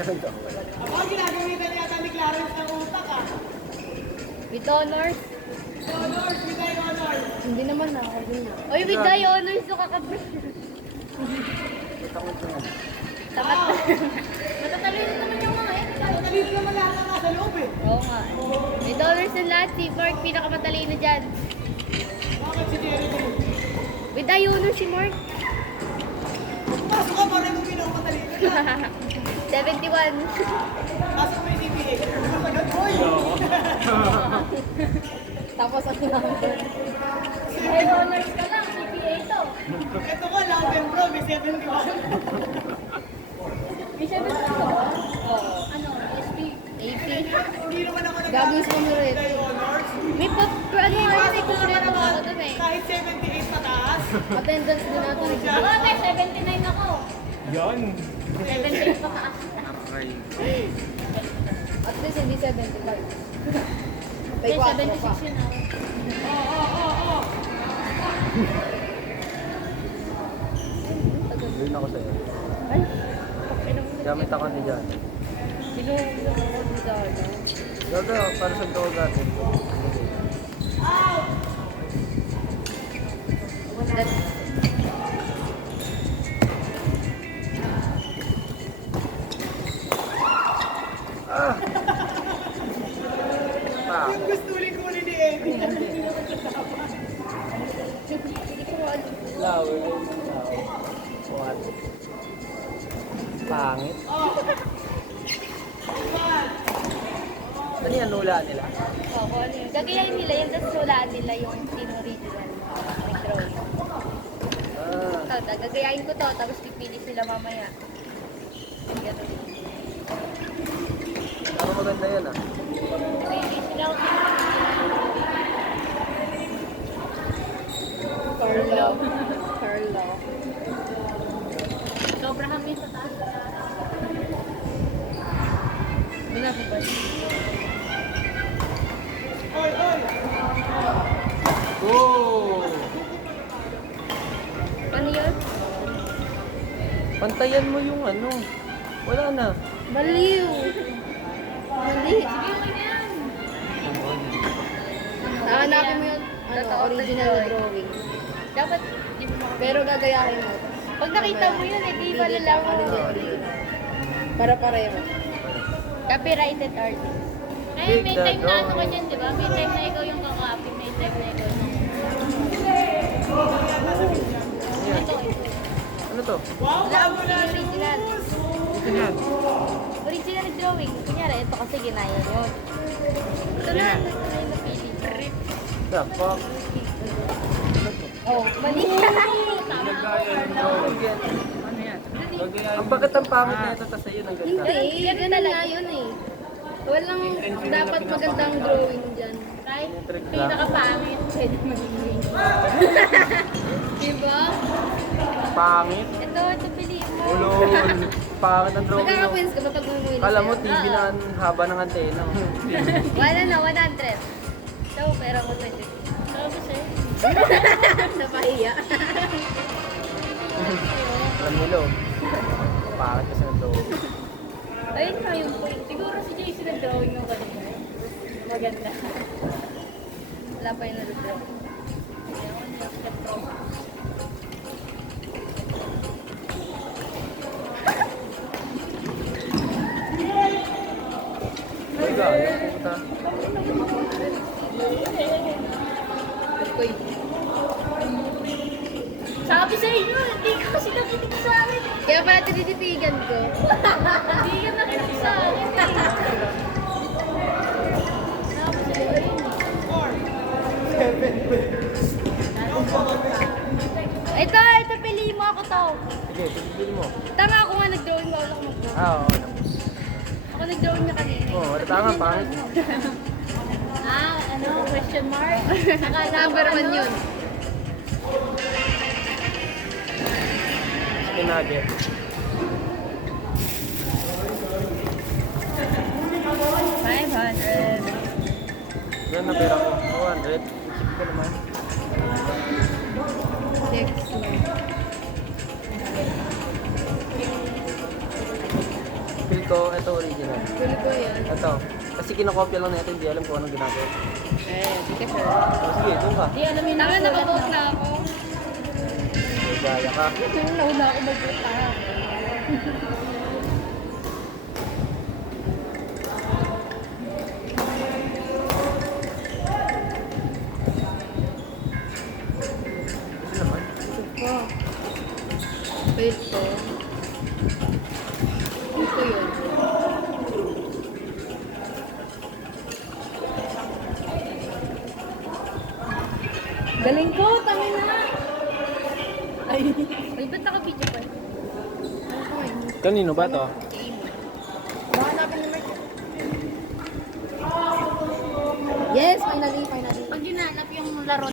Ako ang ginagamitan yata ni Clarence ng utak ah. With honors? Honors, bigay honors. Hindi naman na. Uy, with thy honors yung kakabit. Tapat na. Matatalino naman yung mga eh. Matalino naman lahat ng nasa loob eh. Oo nga. With honors yung lahat. Si Mark, pinakamatalino dyan. Bakit si Jerry ko? With thy honors si Mark. Pasok ka pa rin kung pinakamatalino na. 71. Pasok mo yung CPA. Agad boy. Tapos ang number. May honors ka lang, CPA to. Ito ko lang, bro, may 71. May 7 ka ba? Oo. Ano? SP? AP? Hindi naman ako Gagawin sa mga red. bigay honors. May ano yun, may kukurento ako dun eh. Kahit 78 pataas. Attendance din natin. Ako, may 79 ako. Yan. 78 pa ka. Okay. At least hindi 75. May May 4 pa. 76 yun ako. Yun ako sa'yo. Ay, Gamit ako ni Jan. binuhulog ako ni Dada. Gaga, para sa dog natin. Ah! Yung gusto ulit ko ni Eddie. Flower. What? Pangit. Ano yan, nula nila? Oo, kung ano yun. Gagayain nila yun, tapos hulaan nila yung original drawing. Gagayain ko to, tapos pipili sila mamaya. Ganun. Ano maganda yan ah? Pipili sila kung Carlo. Carlo. sobrang hangin sa taas. Binababay. Oy, oy. Oh! Ano yun? Pantayan mo yung ano. Wala na. Baliw. Mali. Sige, okay na yan. Hahanapin mo yun. Ano, Totoo, original totoo. drawing. Dapat, di mo Pero gagayahin mo. pag nakita mo yun, eh, di Hindi malalaman ka, mo. original. Para pareho. Copyrighted artist. Eh, may Big time na ano drawing. ka dyan, di ba? May time na ikaw yung kakopy, may time na ikaw yung... Ito, ito. Ano to? Wow, bago na Original. Ito yan. Original drawing. Kunyari, ito kasi ginaya yun. Ito na, ito na yung napili. The fuck? Oh, mali. Tama. Ano yan? Ang bakit ang pangit na ito tas sa'yo ng ganda? Hindi, ganun nga yun eh. Walang dapat magandang drawing dyan. Kahit Trick lang. pinakapangit, pwede maging Diba? Pangit? ito piliin mo. Ulol. Pangit ang drawing mo. Magkaka-wins ka ba pag umuwi na Kala mo sa'yo? TV na ang haba ng antena. Wala na, 100. So, pero ko 20. Sabi sa'yo. Napahiya. Alam nilo. Pangit kasi ng drawing. Ayun nga yung point. Siguro si JC nag-drawing ng kanina. Maganda. Wala pa yung nag-drawing. Ayun, nag-drawing. Ay, gaya. Puta. Uy, Sabi sa inyo, hindi ka kasi nakinig sa akin. kaya pala tinititigan ko. Hindi ka nakinig sa akin. Sabi sa inyo. Ito, piliin mo ako to. Sige, pipili mo. Tama ako nga nag-drawing, wala ako mag-drawing. Oo. Ako nag-drawing na kanina. Oo, tama, pangit. Ano? Question mark? Akala ko Number 1 yun. Chicken nugget. $500. Yan na pera ko. 200. Isip ko naman. 6. Pilit ko, ito original. Huli ko yan. Ito. Kasi kinokopya lang natin, hindi alam kung anong ginagawa. Eh, di ka sure. Oh, sige, doon ka. Di alam yun Tama, nakabote na ako. Gaya ka. Nauna ako mag-puta. Ano naman? Wow. Wait ko. Ito yun. Galing ko, tangin na. Ay, ba't naka-video pa? Kanino ba to? Baka hanapin ni Mark. Yes, finally. Pag ginanap yung laro